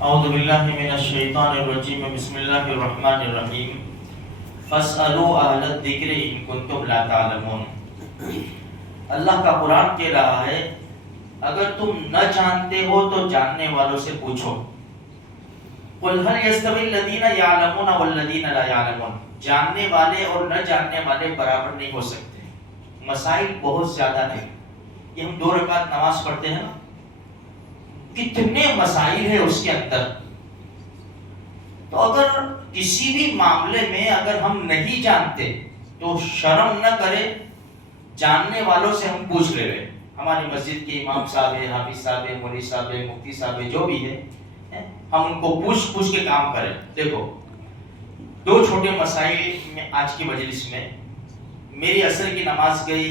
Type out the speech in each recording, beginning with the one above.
اعوذ باللہ من الشیطان الرجیم بسم اللہ الرحمن الرحیم فاسألوا اہل الذکر ان کنتم لا تعلمون۔ اللہ کا قرآن کہہ رہا ہے اگر تم نہ جانتے ہو تو جاننے والوں سے پوچھو۔ قل هل يستوي الذین یعلمون والذین لا یعلمون، جاننے والے اور نہ جاننے والے برابر نہیں ہو سکتے۔ مسائل بہت زیادہ ہیں، یہ ہم 2 رکعت نماز پڑھتے ہیں نا، کتنے مسائل ہیں اس کے اندر۔ تو اگر کسی بھی معاملے میں اگر ہم نہیں جانتے تو شرم نہ کرے، جاننے والوں سے ہم پوچھ لے رہے۔ ہماری مسجد کے امام صاحب ہے، حافظ صاحب ہے، مولوی صاحب ہے، مفتی صاحب ہے، جو بھی ہے، ہم ان کو پوچھ کے کام کریں۔ دیکھو 2 چھوٹے مسائل میں آج کی مجلس میں، میری عصر کی نماز گئی،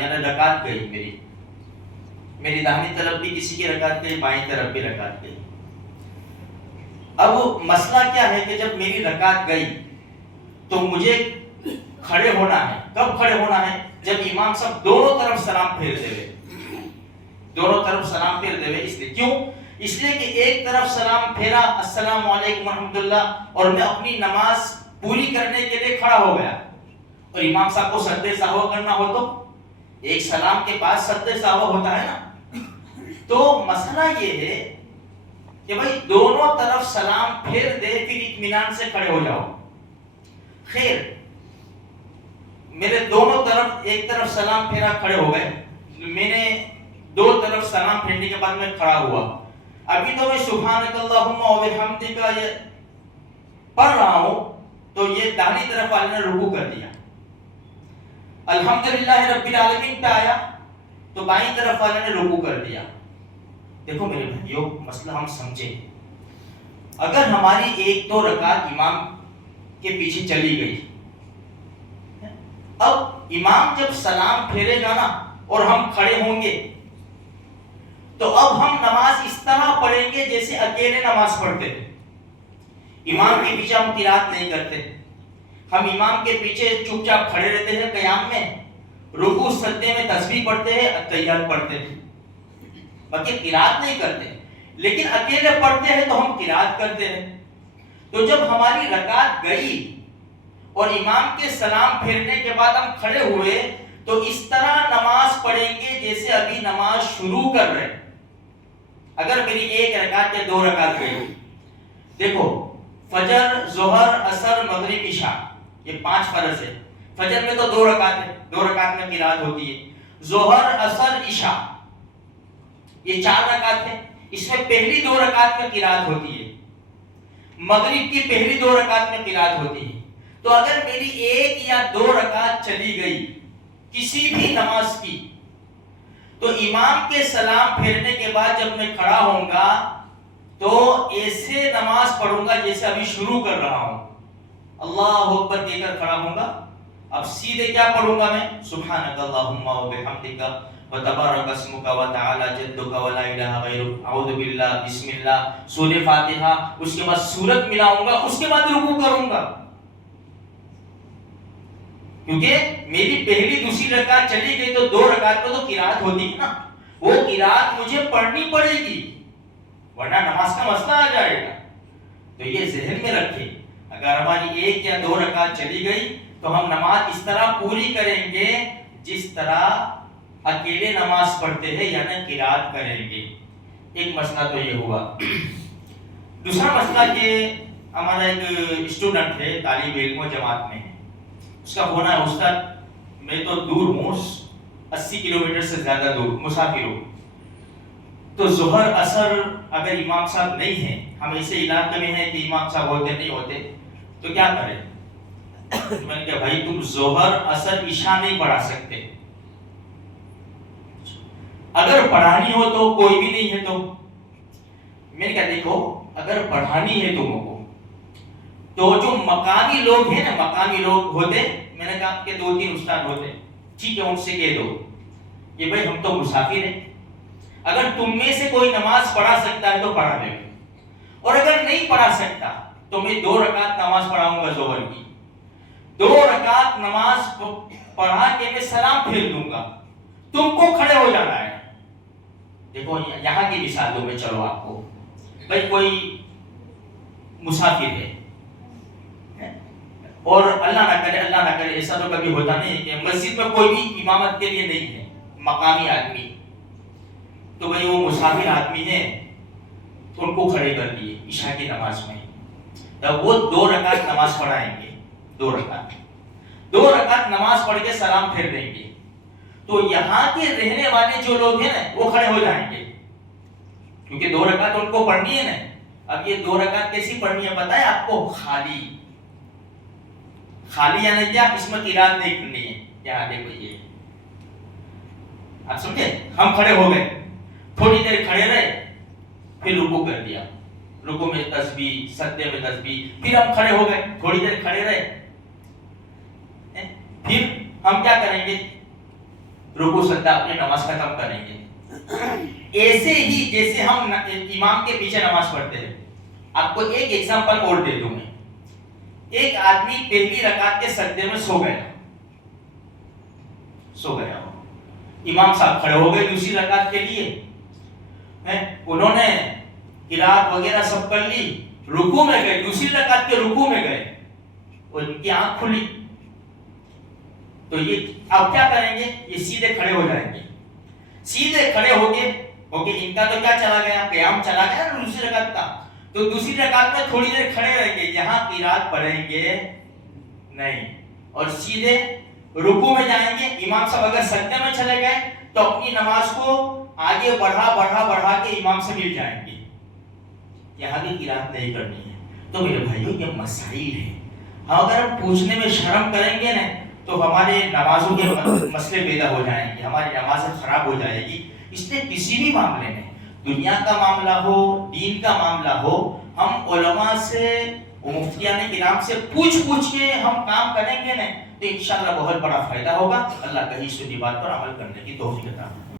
یعنی رکعت گئی، میری داہنی طرف بھی کسی کی رکعت گئی، بائیں طرف بھی رکعت گئی۔ اب مسئلہ کیا ہے کہ جب میری رکعت گئی تو مجھے کھڑے ہونا ہے۔ کب کھڑے ہونا ہے؟ جب امام صاحب دونوں طرف سلام پھیر دے ہوئے، دونوں طرف سلام پھیر دے ہوئے۔ اس لیے کیوں؟ اس لیے کہ ایک طرف سلام پھیرا السلام علیکم ورحمۃ اللہ، اور میں اپنی نماز پوری کرنے کے لیے کھڑا ہو گیا، اور امام صاحب کو سجدے سہو کرنا ہو تو ایک سلام کے بعد سجدے سہو ہوتا ہے نا۔ تو مسئلہ یہ ہے کہ بھائی دونوں طرف سلام پھیر دے، پھر اطمینان سے کھڑے ہو جاؤ۔ خیر میرے دونوں طرف، ایک طرف سلام پھیرا، کھڑے ہو گئے، میں نے 2 طرف سلام پھیرنے کے بعد میں کھڑا ہوا۔ ابھی تو میں سبحانک اللہم و بحمدک یہ پڑھ رہا ہوں تو یہ داہنی طرف والے نے رکوع کر دیا۔ الحمدللہ رب العالمین پہ آیا تو بائیں طرف والے نے رکوع کر دیا۔ دیکھو میرے بھائیو، مسئلہ ہم سمجھیں۔ اگر ہماری 1-2 رکعت امام کے پیچھے چلی گئی، اب امام جب سلام پھیرے گا نا اور ہم کھڑے ہوں گے تو اب ہم نماز اس طرح پڑھیں گے جیسے اکیلے نماز پڑھتے تھے۔ امام کے پیچھے ہم قرات نہیں کرتے، ہم امام کے پیچھے چپ چاپ کھڑے رہتے ہیں قیام میں، رکوع سجدے میں تسبیح پڑھتے ہیں، التحیات پڑھتے ہیں، باقی قرات نہیں کرتے۔ لیکن اکیلے پڑھتے ہیں تو ہم قرات کرتے ہیں۔ تو جب ہماری رکعت گئی اور امام کے سلام پھیرنے کے بعد ہم کھڑے ہوئے تو اس طرح نماز پڑھیں گے جیسے ابھی نماز شروع کر رہے۔ اگر میری 1 رکعت یا 2 رکعت گئی، دیکھو فجر، ظہر، عصر، مغرب، عشاء، یہ 5 فرض ہے۔ فجر میں تو 2 رکعت ہے، 2 رکعت میں قرات ہوتی ہے۔ ظہر، عصر، عشاء، یہ 4 رکعت ہے، اس میں پہلی 2 رکعت میں قرات ہوتی ہے۔ مغرب کی پہلی 2 رکعت میں قرات ہوتی ہے۔ تو اگر میری 1 یا 2 رکعت چلی گئی کسی بھی نماز کی، تو امام کے سلام پھیرنے کے بعد جب میں کھڑا ہوں گا تو ایسے نماز پڑھوں گا جیسے ابھی شروع کر رہا ہوں، اللہ اکبر کہہ کر کھڑا ہوں گا۔ اب سیدھے کیا پڑھوں گا میں؟ سبحانک اللہم و بحمدک وتبارک اسمک وتعالی جدک ولا الہ غیرک، اعوذ باللہ، بسم اللہ، سورہ فاتحہ، اس کے بعد سورت ملاؤں گا، اس کے بعد رکوع کروں گا۔ کیونکہ میری پہلی دوسری رکعت چلی گئی تو 2 رکعت کو تو قرات ہوتی ہے نا، وہ قرات مجھے پڑھنی پڑے گی ورنہ نماز کا مسئلہ آ جائے گا۔ تو یہ ذہن میں رکھیں، اگر ہماری 1 یا 2 رکعت چلی گئی تو ہم نماز اس طرح پوری کریں گے جس طرح اکیلے نماز پڑھتے ہیں، یعنی قرات کریں گے۔ ایک مسئلہ تو یہ ہوا۔ دوسرا مسئلہ کہ ہمارا ایک اسٹوڈنٹ ہے، طالب علم و جماعت میں ہے، اس کا ہونا ہے استاد میں تو دور ہوں، 80 کلومیٹر سے زیادہ دور مسافر ہوں، تو ظہر عصر اگر امام صاحب نہیں ہیں، ہم ایسے علاقے میں ہیں کہ امام صاحب ہوتے نہیں ہوتے، تو کیا کریں؟ میں نے کہا بھائی تم ظہر عصر عشاء نہیں پڑھا سکتے، اگر پڑھانی ہو تو کوئی بھی نہیں ہے تو میں نے کہا دیکھو اگر پڑھانی ہے تم کو تو جو مقامی لوگ ہیں نا، مقامی لوگ ہوتے، میں نے کہا کہ 2-3 استاد ہوتے، ٹھیک ہے ان سے کہہ دو کہ بھائی ہم تو مسافر ہیں، اگر تم میں سے کوئی نماز پڑھا سکتا ہے تو پڑھا لے، اور اگر نہیں پڑھا سکتا تو میں 2 رکعت نماز پڑھاؤں گا ظہر کی، 2 رکعت نماز پڑھا کے میں سلام پھیر دوں گا، تم کو کھڑے ہو جانا ہے۔ دیکھو یہاں کی مثال دوں میں، چلو آپ کو، بھائی کوئی مسافر ہے، اور اللہ نہ کرے ایسا تو کبھی ہوتا نہیں کہ مسجد میں کوئی بھی امامت کے لیے نہیں ہے، مقامی آدمی، تو بھئی وہ مسافر آدمی ہے، ان کو کھڑے کر دیے عشاء کی نماز میں، تب وہ 2 رکعت نماز پڑھائیں گے، 2 رکعت نماز پڑھ کے سلام پھیر دیں گے، تو یہاں کے رہنے والے جو لوگ ہیں نا وہ کھڑے ہو جائیں گے، کیونکہ 2 رکعت ان کو پڑھنی ہے نا۔ اب یہ 2 رکعت کیسی پڑھنی ہے پتہ ہے آپ کو؟ خالی یعنی کیا؟ اس میں قرات نہیں کرنی ہے، یہاں دیکھو یہ آپ سمجھے؟ ہم کھڑے ہو گئے، تھوڑی دیر کھڑے رہے، پھر رکوع کر دیا، رکوع میں تسبیح، سجدے میں تسبیح، پھر ہم کھڑے ہو گئے، تھوڑی دیر کھڑے رہے، پھر ہم کیا کریں گے؟ رکوع سجدہ اپنی نماز ختم کریں گے۔ ایسے ہی جیسے ہم امام کے پیچھے نماز پڑھتے ہیں، آپ کو ایک ایگزامپل اور دے دوں میں۔ ایک آدمی پہلی رکعت کے سجدے میں سو گیا، امام صاحب کھڑے ہو گئے دوسری رکعت کے لیے، انہوں نے قرات وغیرہ سب کر لی، رکوع میں گئے، دوسری رکعت کے رکوع میں گئے، اور ان کی آنکھ کھلی، تو یہ اب کیا کریں گے؟ یہ سیدھے کھڑے ہو جائیں گے، سیدھے کھڑے ہو کے ان کا تو کیا چلا گیا؟ قیام چلا گیا نا دوسری رکعت کا، تو دوسری رکعت میں تھوڑی دیر کھڑے رہیں گے، یہاں قرات پڑھیں گے نہیں، اور سیدھے رکوع میں جائیں گے۔ امام صاحب اگر سجدے میں چلے گئے تو اپنی نماز کو آگے بڑھا کے امام سے مل جائیں گے، یہاں بھی قرات نہیں کرنی ہے۔ تو میرے بھائیوں یہ مسائل ہیں، اگر ہم پوچھنے میں شرم کریں گے نا تو ہمارے نمازوں کے مسئلے پیدا ہو جائیں گے، ہماری نمازیں خراب ہو جائے گی۔ اس لیے کسی بھی معاملے میں، دنیا کا معاملہ ہو، دین کا معاملہ ہو، ہم علماء سے، مفتیان کرام سے پوچھ کے ہم کام کریں گے نا تو انشاءاللہ بہت بڑا فائدہ ہوگا۔ اللہ کہیں سنی بات پر عمل کرنے کی توفیق عطا فرمائے۔